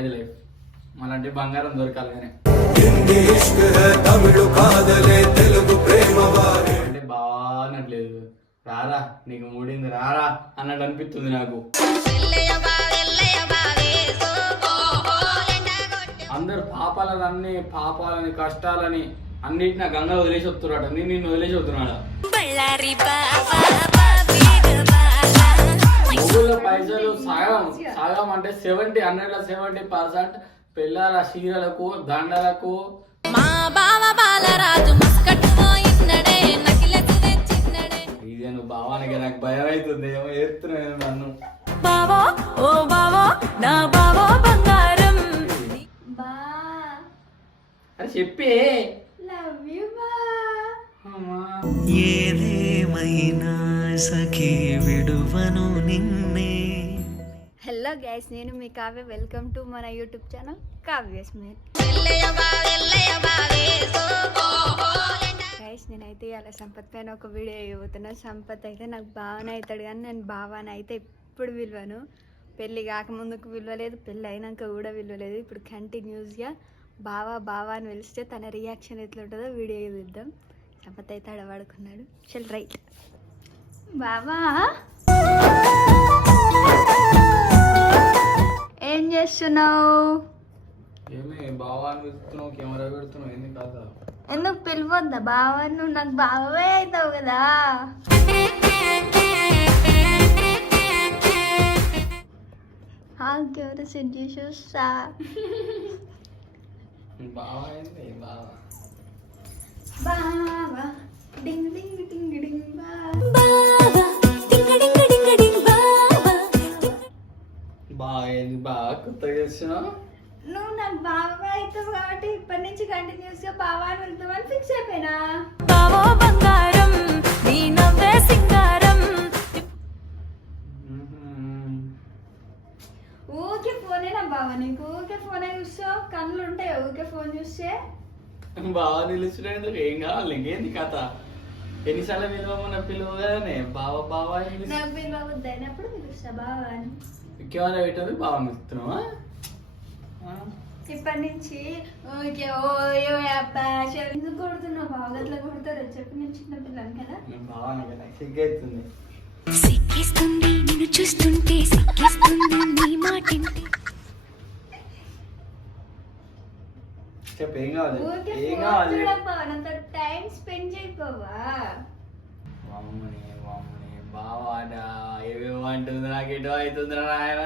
Marriage life. మళ్ళంటే బంగారం దొరకాలి కానీ. అంటే బాగానట్లేదు రారా నీకు మూడింది రారా అన్నట్టు అనిపిస్తుంది నాకు. అందరు పాపాలని పాపాలని కష్టాలని అన్నిటిని గంగలో వదిలేసి వస్తున్నాడు నేను నిన్ను వదిలేసి వస్తున్నాడు ఊళ్ళో పైసలు సగం సగం అంటే సెవెంటీ హండ్రెడ్లో సెవెంటీ పర్సెంట్ పిల్లల చీరలకు దండలకు. మా ఇదే నువ్వు భావానికి నాకు భయం అవుతుంది ఏమో ఎత్తున్నాను నన్ను. బావో ఓ బావో నా బావో బంగారం. బా. అరే చెప్పే. లవ్ యూ బా. అమ్మా. ఏదేమైనా సఖీ విడువను నిన్నే. హలో గైస్ నేను మీ కావ్య. వెల్కమ్ టు మన YouTube channel Kavya Smith guys నేనైతే ఇలా సంపత్ పైన ఒక వీడియో ఇవ్వబోతున్నా సంపత్ అయితే నాకు బావన అవుతాడు కానీ నేను భావన అయితే ఎప్పుడు విలువను. పెళ్ళి కాకముందుకు విలువలేదు పెళ్ళి అయినాక కూడా విలువలేదు. ఇప్పుడు కంటిన్యూస్గా బావా బావా అని పిలిస్తే తన రియాక్షన్ ఎట్లా ఉంటుందో వీడియో చూద్దాం. సంపత్ అయితే అడవాడుకున్నాడు చల్ రైట్ బావా? ఏం చేస్తున్నావు? ఎందుకు పిలవద్దా బావ? నువ్వు నాకు బావే అవుతావు కదా. ఎవరు సెట్ చేసి వస్తా. బావా డింగ్ డింగ్ డింగ్ డింగ్ బా బావా. బాగా ఏంది బాగా కొత్తగా చేస్తున్నావు? నువ్వు నాకు బావా అవుతావు కాబట్టి ఇప్పటి నుంచి కంటిన్యూస్గా బావా అని వెళ్తామని ఫిక్స్ అయిపోయినా. బావో బంగారం నీ నవ్వే సింగారం. ఊకే ఫోనే నా బావ నీకు. ఊకే ఫోనే చూస్తావు. కళ్ళు ఉంటాయి. ఊకే ఫోన్ చూస్తే. బాగా నిలుచునేందుకు ఏం కావాలి? ఇంకేంది కథ? ఎన్నిసార్లు పిలవమన్న పిలువ కదనే. బావ బావ నాకు పిలువ వద్దు అయినప్పుడు పిలుస్తా బావా అని. కెమెరా పెట్టదు బాగా మిస్తున్నావా ఇప్పటి నుంచి ఊరికే ఓ యో అబ్బా ఎందుకు కొడుతున్నావు బాగా అట్లా కొడతారు. చెప్పి నేను చిన్న పిల్లని కదా. బాగా నాకు సిగ్గైతుంది సిక్కిస్తుంది నిన్ను చూస్తుంటే సిక్కిస్తుంది నీ మాటింటే. చెప్పు ఏం కావాలి? ఏం కావాలి? టైం స్పెండ్ చేయకపోవా? మమ్మని మమ్మని బావాడా ఏమేమో అంటుంది నాకు ఎటో అవుతుందిరా నాయన.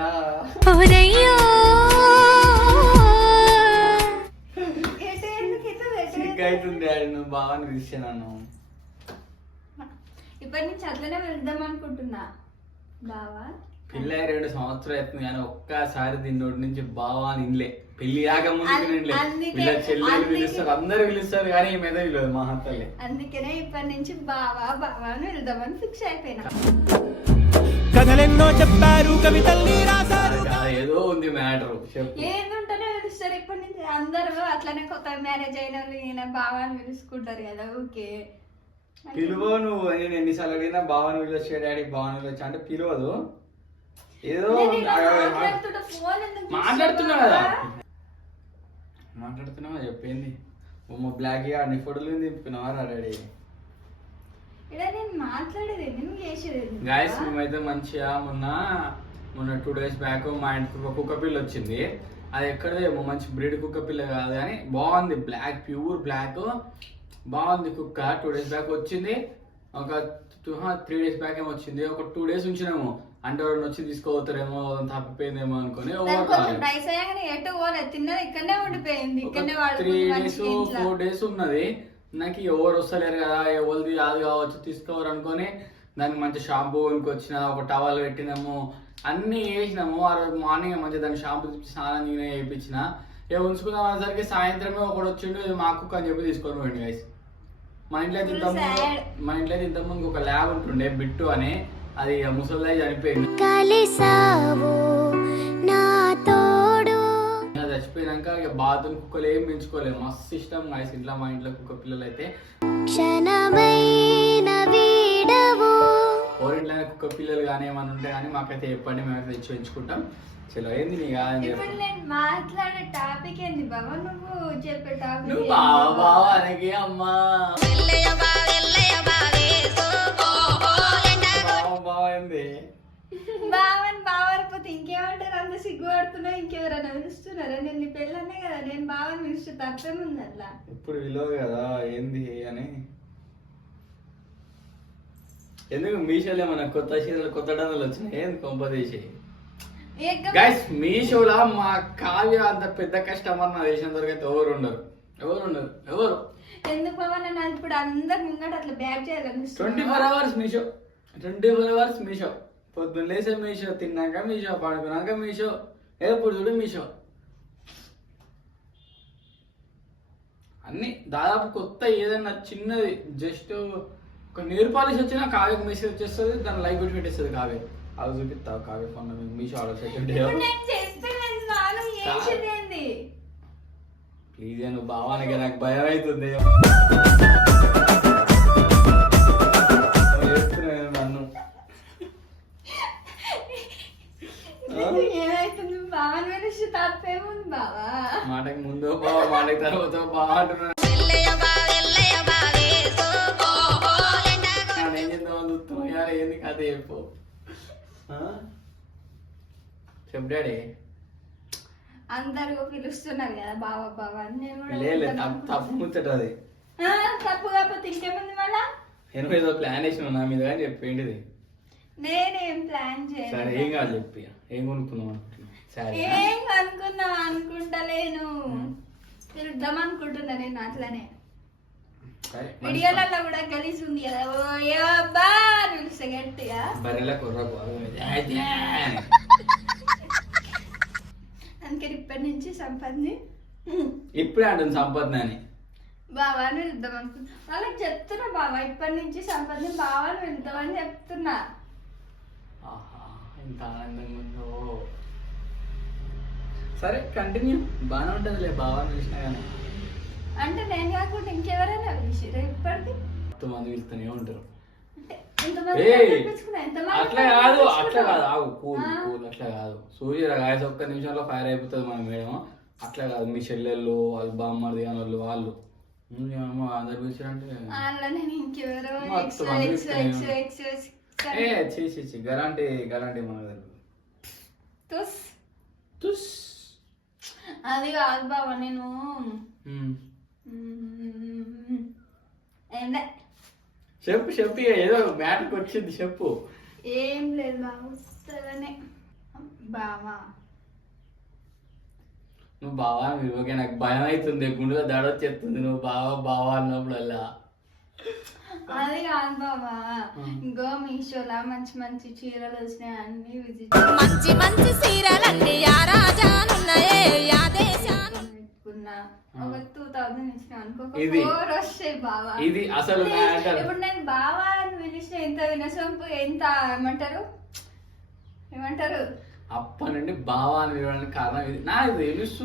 సిగ్గు అవుతుంది నువ్వు బాగా పిలిచాను ఇప్పటి నుంచి అట్లనే వెళ్దాం అనుకుంటున్నా. బావా? పెళ్ళి అయ్యి రెండు సంవత్సరాలు అవుతుంది కానీ ఒక్కసారి దీని నోటి నుంచి బావా అని ఇన్లే. పెళ్ళి వీళ్ళ చెల్లెలు పిలుస్తారు అందరు పిలుస్తారు కానీ ఈ మీద పిలవదు మా హత్తలే అందుకనే ఇప్పటి నుంచి బావా బావా అని వెళ్దామని ఫిక్స్ అయిపోయినా. కథలెన్నో చెప్పారు కవితల్ని రాశారు. ఏదో ఉంది మ్యాటర్ ఏంటంటేనే పిలుస్తారు ఇప్పటి నుంచి. అందరూ అట్లనే కొత్త మ్యారేజ్ అయిన వాళ్ళు ఈయన బావా అని పిలుచుకుంటారు కదా ఓకే పిలువ నువ్వు నేను ఎన్నిసార్లు అడిగినా బావని పిలవచ్చు డాడీ బావని పిలవచ్చు అంటే పిలవదు. ఏదో మాట్లాడుతున్నా కదా? మాట్లాడుతున్నావా? చెప్పింది. మా బ్లాక్ అన్ని ఫోటోలు తిప్పుకున్నావా ఏంది? గాయస్? మేమైతే మంచిగా మొన్న మొన్న టూ డేస్ బ్యాక్ మా ఇంటికి ఒక కుక్క పిల్ల వచ్చింది. అది ఎక్కడదేమో మంచి బ్రీడ్ కుక్క పిల్ల కాదు కానీ బాగుంది. బ్లాక్ ప్యూర్ బ్లాక్ బాగుంది కుక్క. టూ డేస్ బ్యాక్ వచ్చింది. ఒక టూ త్రీ డేస్ బ్యాక్ ఏమో వచ్చింది. ఒక టూ డేస్ ఉంచినాము. అంటే ఎవరైనా వచ్చి తీసుకోపోతారేమో తప్పిపోయిందేమో అనుకుని దానికి కొంచెం ప్రైస్ అయ్యాక ఎటు పోలేదు. తిన్నది ఇక్కడనే ఉండిపోయింది. ఇక్కడనే త్రీ డేస్ ఫోర్ డేస్ ఉన్నది. నాకు ఎవరు వస్తలేరు కదా ఎవరిది కాదు కావచ్చు తీసుకోవరు అనుకొని దానికి మంచి షాంపూ కొనుక్కొచ్చిన ఒక టవల్ పెట్టినాము. అన్ని వేసినాము. ఆ రోజు మార్నింగ్ మంచిగా దాన్ని షాంపూ స్నానం నేనే వేయించిన. ఇక ఉంచుకుందాం అనేసరికి సాయంత్రమే ఒకడు వచ్చిండు. ఇది మా కుక్క అని చెప్పి తీసుకొని పోయింది గైస్ మా ఇంట్లో ఇంతకుముందు. మా ఇంట్లో ఇంతకుముందు ఒక ల్యాబ్ ఉంటుండే బిట్టు అని. అది ముసలి చనిపోయింది. చచ్చిపోయినాక ఇక బాత్రూమ్ కుక్కలు ఏం పెంచుకోలేము మస్తు ఇష్టం గైస్ ఇంట్లో మా ఇంట్లో కుక్క పిల్లలు అయితే ఓరింట్లో కుక్క పిల్లలు కానీ ఏమైనా ఉంటే కానీ మాకైతే చెప్పండి మేము తెచ్చి పెంచుకుంటాం. చలో ఏంది నీ కాదని మాట్లాడే టాపిక్ ఏంది బాబా నువ్వు చెప్పే టాపిక్ నువ్వు బావ బావ? అనకి అమ్మా. సిగ్గుపడుతున్నావు ఇంకెవరైనా పిలుస్తున్నారా? నేను నీ పెళ్ళనే కదా నేను బావని పిలిస్తే తప్పేముంది అట్లా ఇప్పుడు విలువ కదా ఏంది అని. ఎందుకు మీషోలో ఏమన్నా కొత్త చీరలు కొత్త డందులు వచ్చినాయి? ఏంది కొంపదీసి గైస్ మీషోలో మా కావ్య అంత పెద్ద కస్టమర్ నా దేశం దొరికితే ఎవరు ఉండరు. ఎవరు ఉండరు? ఎవరు? ఎందుకు నన్ను ఇప్పుడు అందరు ముంగట అట్లా బ్యాక్ ట్వంటీ చేయాలనిపిస్తుంది four hours Meesho. Twenty four hours Meesho. పొద్దున్న లేసే మీషో తిన్నాక మీషో పడుకున్నాక మీషో. ఎప్పుడు చూడు మీషో. అన్ని దాదాపు కొత్త ఏదైనా చిన్నది జస్ట్ ఒక నీరు పాలిష్ వచ్చినా కావ్యకు మెసేజ్ వచ్చేస్తుంది దాని లైక్ పెట్టి పెట్టేస్తుంది కావ్య. అవి చూపిస్తావు కావ్య ఫోన్ మీషో ఆర్డర్ ఏంది ప్లీజ్ నువ్వు భావానికి నాకు భయం అవుతుంది. తప్పేముంది బావా? మాటకి ముందు బావ మాటకి తర్వాత బావ అంటున్నాను నేను ఏం చేద్దామని చూస్తున్నావు? యారు ఏంది కథ చెప్పు. ఆ? చెప్పు డాడీ. అందరూ పిలుస్తున్నారు కదా బావ బావ అని నేను కూడా లేదు పిలుద్దాం తప్పు తప్పు ముచ్చట అది. ఆ, తప్పు కాకపోతే ఇంకేముంది మళ్ళా? నేను ఏదో ప్లాన్ వేసిన నా మీద కానీ చెప్పేంటిది. నేనేం ప్లాన్ సరే ఏం కాదు చెప్పి ఏం కొనుక్కుందాం ఏం అనుకున్నా అనుకుంటలేను. పిలుద్దాం అనుకుంటున్నా నేను అట్లనే. వీడియోలలో కూడా గలీజ్ ఉంది కదా. ఓ ఏ అబ్బా పిలిస్తే గట్టిగా బర్రెల కుర్రకు అందుకని ఇప్పటి నుంచి సంపత్ని ఉమ్, ఇప్పుడే అంటుంది సంపత్న అని. బావా అని పిలుద్దాం అనుకుంటున్నా. వాళ్ళకి చెప్తున్నా బావా ఇప్పటి నుంచి సంపత్ని బావా అని పిలుద్దామని చెప్తున్నా. ఆహా ఎంత ఆనందంగా ఉందో. సరే కంటిన్యూ బాగానే ఉంటుందిలే బాగా పిలిచినా కానీ అంటే నేను కాకుండా ఇంకెవరైనా పిలిచిరా ఇప్పటికి మొత్తం మంది పిలుస్తూనే ఉంటారు? అంటే ఎంతమంది ఏయ్, పిలిపించుకున్నా? ఎంతమంది అట్లా కాదు అట్లా కాదు. ఆగు ఆ. కూల్ కూల్ అట్లా కాదు. సూర్య గాయస్ ఒక్క నిమిషంలో ఫైర్ అయిపోతుంది మన మేడం. అట్లా కాదు మీ చెల్లెళ్ళు వాళ్ళు బామ్మది అని వాళ్ళు వాళ్ళు. ఏమో అందరు పిలిచారంటే. అలా నేను ఇంకెవరో మొత్తం ఏ గలాంటి గలాంటి మన దగ్గర తుస్. తుస్. అది కాదు బాబా నేను చెప్పు చెప్పు ఏదో మ్యాటర్కి వచ్చింది చెప్పు. ఏం లేదు బాబు బావా. నువ్వు బావా ఓకే నాకు భయం అవుతుంది గుండెలో దడ వచ్చేస్తుంది నువ్వు బావా బావా అన్నప్పుడల్లా. అది కాదు బాబా. ఇంకో మీషోలా మంచి మంచి చీరలు వచ్చినాయి అన్ని విజిట్ మంచి మంచి సీరలన్నీ ఆ రాజానున్నాయే ఒక టూ థౌసండ్ ఇచ్చిన అనుకో ఇది. ఫోర్ వస్తాయి బావా ఇది అసలు. ఇప్పుడు నేను బావా అని పిలిచిన ఎంత వినసొంపు ఎంత ఏమంటారు? ఏమంటారు? అప్పటి నుండి బావా అని పిలవడానికి కారణం ఇది. నాకు తెలుసు.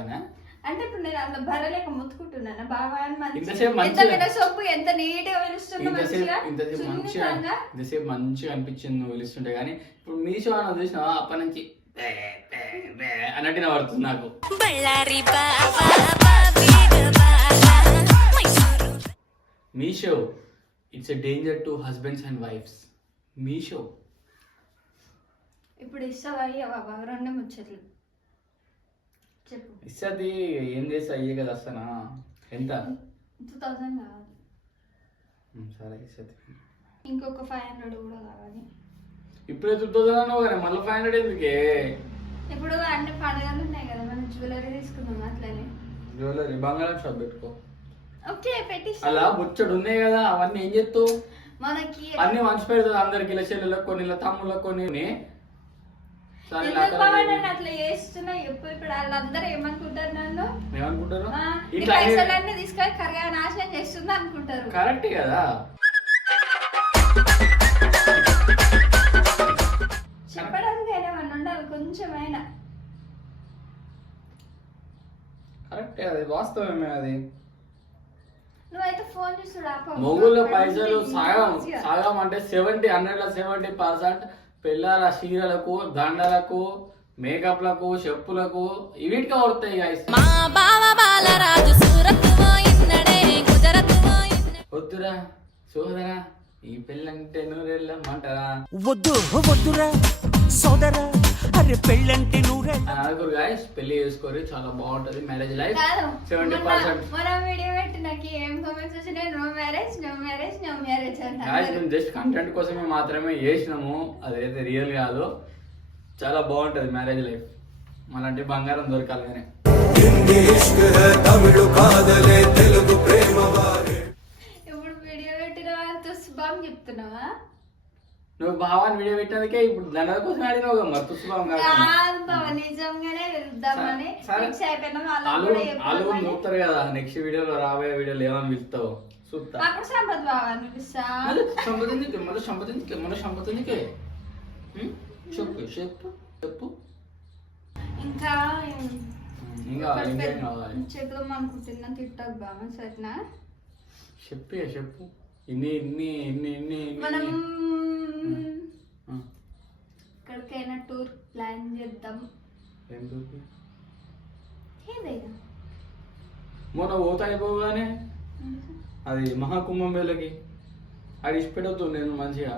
అనా? అంటే ఇప్పుడు నేను అట్లా బర్రలేక ముత్తుకుంటున్నాను? బావా అని మంచి ఇంతసేపు ఎంత వినసొంపు ఎంత నీట్గా ఇంతసేపు మంచిగా? అనిపించింది నువ్వు పిలుస్తుంటే కానీ ఇప్పుడు మీషో అని చూసినావా అప్పటి నుంచి అన్నట్టు పడుతుంది నాకు. Meesho it's a danger to husbands and wifes Meesho. ఇప్పుడు ఇస్తావా బావ రెండు ముచ్చట్లు. చెప్పు. ఇస్తుంది ఏం చేస్తా? అయ్యే కదా వస్తానా ఎంత? టూ థౌసండ్ కావాలి. సరే ఇస్తుంది ఇంకొక ఫైవ్ హండ్రెడ్ కూడా కావాలి. ఇప్పుడే చుట్టూదన్నావు కానీ మళ్ళీ ఫైవ్ హండ్రెడ్ ఎందుకే? ఇప్పుడు అన్ని పండుగలు ఉన్నాయి కదా మనం జ్యువెలరీ తీసుకుందాం అట్లనే. జ్యువెలరీ బంగారం షాప్ పెట్టుకో. ఓకే పెట్టి అలా బుచ్చడు ఉన్నాయి కదా అవన్నీ ఏం చేస్తావు మనకి అన్ని వంచి పెడుతుంది అందరికి ఇలా చెల్లెలకు కొన్ని ఇలా తమ్ముళ్ళకు కొన్ని సరే ఎందుకు నాకు బావ నన్ను అట్లా చేస్తున్నా? ఎప్పుడు ఇప్పుడు వాళ్ళందరూ ఏమనుకుంటారు నన్ను? ఏమనుకుంటారు? ఇట్లా పైసలన్నీ తీసుకొని కరగా నాశనం చేస్తుంది అనుకుంటారు. కరెక్ట్ కదా? చెప్పడానికి అయినా మన ఉండాలి కొంచెమైనా. కరెక్టే అది వాస్తవమే అది. నువ్వైతే ఫోన్ చూస్తుడు మొగుళ్ళ పైసలు సగం సగం అంటే సెవెంటీ హండ్రెడ్ సెవెంటీ పర్సెంట్ పిల్లల చీరలకు దండలకు మేకప్లకు చెప్పులకు వీటికి పడుతాయి వద్దురా సోదరా. ఈ పెళ్ళంటే నూరెళ్ళమంటారా వద్దు వద్దురా సోదరా అరే పెళ్ళంటే నూరే. నలుగురు గాయస్ పెళ్ళి చేసుకోరు చాలా బాగుంటది మ్యారేజ్ లైఫ్ సెవెంటీ పర్సెంట్ మన వీడియో పెట్టి నాకు ఏం కామెంట్స్ వచ్చినాయి? No marriage no marriage no marriage guys మేము జస్ట్ కంటెంట్ కోసమే మాత్రమే చేసినాము. అదైతే రియల్ కాదు. చాలా బాగుంటది మ్యారేజ్ లైఫ్ మనంటే బంగారం దొరకాలి కానీ. చెప్తున్నావా? నువ్వు భావాన్ని వీడియో పెట్టినందుకే ఇప్పుడు కోసం ఆడినావు కదా మరి వాళ్ళు నెక్స్ట్ వీడియోలో రాబోయే వీడియోలో ఏమని పిలుస్తావు? చూస్తా. మళ్ళీ మళ్ళీ? చెప్పు చెప్పు చెప్పు. ఇంకా చెప్దాం అనుకుంటున్నా తిట్టకు సరేనా? చెప్పు. ఇన్ని ఇన్ని ఇన్ని ఇన్ని మనం ఎక్కడికైనా టూర్ ప్లాన్ చేద్దాం. ఏదైనా. మొన్న పోతా అయిపోగానే అది మహాకుంభమేళకి అది ఇష్టపెట్టద్దు నేను మంచిగా.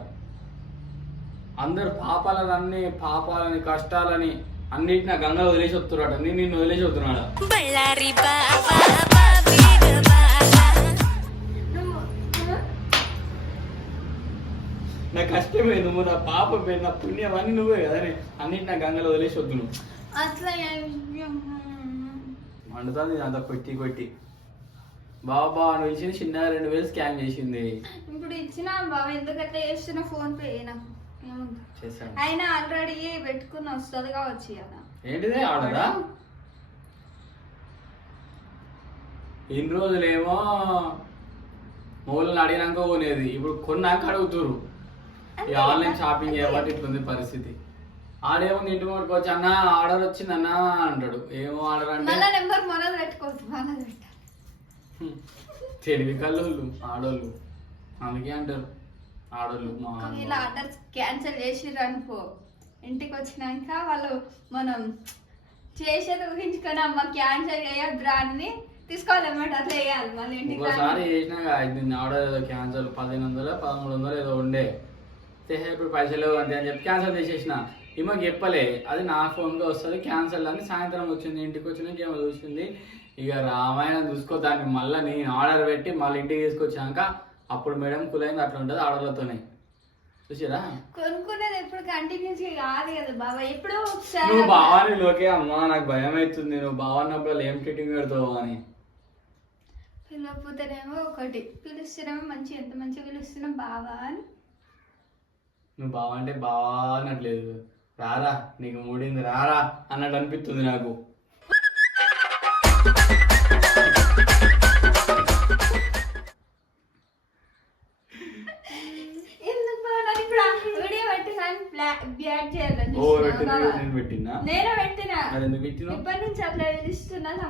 అందరు పాపాలని అన్ని పాపాలని కష్టాలని అన్నిటిని గంగలో వదిలేసి వస్తున్నాడు నేను నిన్ను వదిలేసి వస్తున్నాడు నా కష్టమే నువ్వు నా పాపమే నా పుణ్యం అన్ని నువ్వే కదా అన్నిటి నా గంగలో వదిలేసి వద్దు నువ్వు అట్లా మండుతుంది అంత కొట్టి కొట్టి. బాబా అని పిలిచింది చిన్నగా రెండు వేలు స్కామ్ చేసింది. ఇప్పుడు ఇచ్చిన బావ ఎందుకట్లా చేస్తున్న ఫోన్ పే నాకు అయినా ఆల్రెడీ పెట్టుకుని వస్తుంది కావచ్చు కదా ఏంటిది ఆడదా? ఇన్ని రోజులేమో మూలని అడిగినాక కొనేది ఇప్పుడు కొన్నాక అడుగుతురు ఈ ఆన్లైన్ షాపింగ్ చేయబట్టి ఇట్లుంది పరిస్థితి. ఆడేముంది ఇంటి ముందుకు వచ్చి అన్న ఆర్డర్ వచ్చింది అన్న అంటాడు. ఏమో ఆర్డర్ అంటే మళ్ళా నెంబర్ మనది మనది తెలివి కల్లోళ్ళు ఆడోళ్ళు. అందుకే అంటారు. ఆడోళ్ళు మా వీళ్ళ ఆర్డర్ క్యాన్సిల్ చేసిర్రు అనుకో. ఇంటికి వచ్చినాక వాళ్ళు మనం చేసేది ఊహించుకొని అమ్మ క్యాన్సిల్ చేయొద్దురా అని తీసుకోవాలన్నమాట అట్లా వేయాలి మళ్ళీ ఇంటికి ఇంకోసారి రాని. చేసినా నిన్న ఆర్డర్ ఏదో క్యాన్సల్ పదిహేను వందలు పదమూడు వందలు ఏదో ఉండే. చేసే ఇప్పుడు పైసలు అంతే అని చెప్పి క్యాన్సల్ చేసేసిన. ఈమెకి చెప్పలే అది నా ఫోన్లో వస్తుంది క్యాన్సల్ అని సాయంత్రం వచ్చింది ఇంటికి వచ్చినాక ఏమో చూసింది. ఇక రామాయణం చూసుకో దాన్ని మళ్ళీ నేను ఆర్డర్ పెట్టి మళ్ళీ ఇంటికి తీసుకొచ్చాక అప్పుడు మేడం కులైంది అట్లా ఉంటుంది ఆర్డర్లతోనే చూసిరా కొనుక్కునేది ఎప్పుడు కంటిన్యూస్ కాదు కదా బాబా ఎప్పుడో నువ్వు బావాని లోకే అమ్మా నాకు భయం అవుతుంది నువ్వు బావన్నప్పుడు ఏం ట్రీటింగ్ పెడతావు అని. పిలవకపోతేనేమో ఒకటి పిలుస్తున్నామో మంచి ఎంత మంచిగా పిలుస్తున్నాం బావా అని. నువ్వు బావ అంటే బావా అనట్లేదు రారా నీకు మూడింది రారా అన్నట్టు అనిపిస్తుంది నాకు.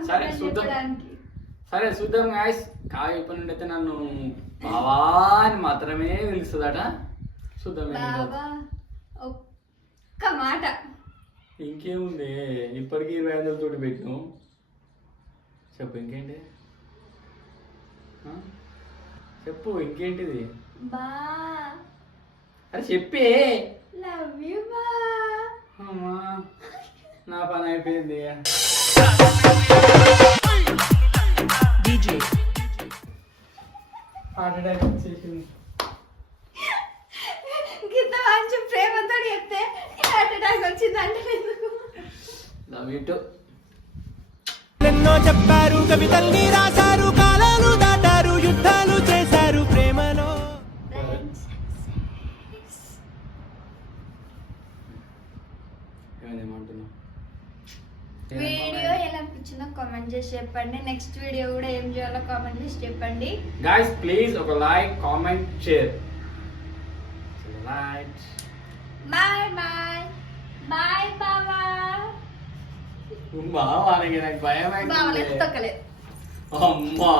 సరే, చూద్దాం. గాయస్ కావ్య ఇప్పటి నుండి అయితే నన్ను బావా అని మాత్రమే పిలుస్తుందట. చూద్దాం. బాబా ఒక్క మాట. ఇంకేముంది? ఇప్పటికీ ఇరవై ఐదు తోటి పెట్టినావు చెప్పు ఇంకేంటి? చెప్పు ఇంకేంటిది? బా. అరే చెప్పే. లవ్ యూ బా. అమ్మా నా పని అయిపోయింది. డీజే. హార్ట్ అటాక్ వచ్చేసింది గిత్త మంచి ప్రేమతో చెప్తే హార్ట్ అటాక్ వచ్చిందంటే ఎందుకు లవ్ యూ టు ఎన్నో చెప్పారు కవితల్ని రాశారు కాలాలు దాటారు యుద్ధాలు చేశారు ప్రేమలో. వీడియో ఎలా అనిపించిందో కామెంట్ చేసి చెప్పండి. నెక్స్ట్ వీడియో కూడా ఏం చేయాలో కామెంట్ చేసి చెప్పండి. గాయస్ ప్లీజ్ ఒక like comment share like bye bye bye బాబా బావానికి నాకు భయం అమ్మా